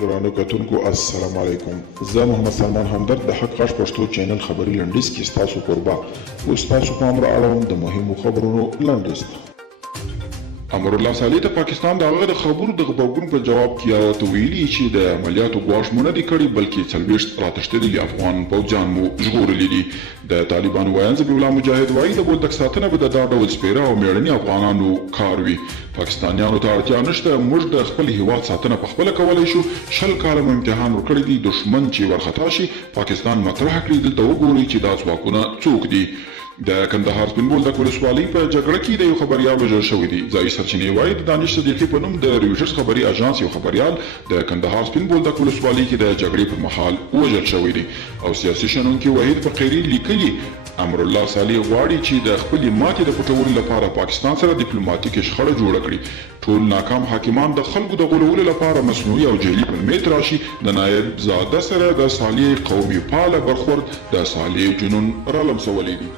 ګرانو کتونکو السلام علیکم. زه محمد سلمان همدرد د حق غږ پښتو چینل خبري لنډیز کې ستاسو کوربه اوس تاسو پام را اړوم د مهمو خبرونو لنډیز ته. امرالله صالح د پاکستان د هغه د خبرو د غبرګون په جواب کې راته ویلي چې د عملیاتو ګواښ مو نه دی کړی بلکې 40 راتښتېدلي افغان پوځیان مو ژغورلي دي. د طالبانو ویاند ذبیح الله مجاهد وایي د بولدک ساتنه به د دا ډول سپېره او مېړني افغانانو کار وي. پاکستانیانو ته اړتیا نشته، موږ د خپل هیواد ساتنه پخپله کولی شو. 20 کاله مو امتحان ورکړی دی، دښمن چې ورخطا شي پاکستان مطرح کړي، دلته وګورئ چې دا ځواکونه څوک دي. د کندهار سپین بولدک ولسوالۍ په جګړه کې د یو خبریال وژل شوی دی. ځایي سرچینې وایي د دانش صدیقي په نوم د رویټرز خبري اژانس یو خبریال د کندهار سپین بولدک ولسوالۍ کې د جګړې پر مهال وژل شوی دی او سیاسي شنونکي وحید فقیري لیکلي امرالله صالح غواړي چې د خپلې ماتې د پټولو لپاره پاکستان سره ډیپلوماټیکه شخړه جوړه کړي. ټول ناکام حاکمان د خلکو د غولولو لپاره مصنوعي او جعلي پلمې تراشي. د نایب زاده سره د صالح قومي پاله برخورد د صالح جنون رالمسولی دی.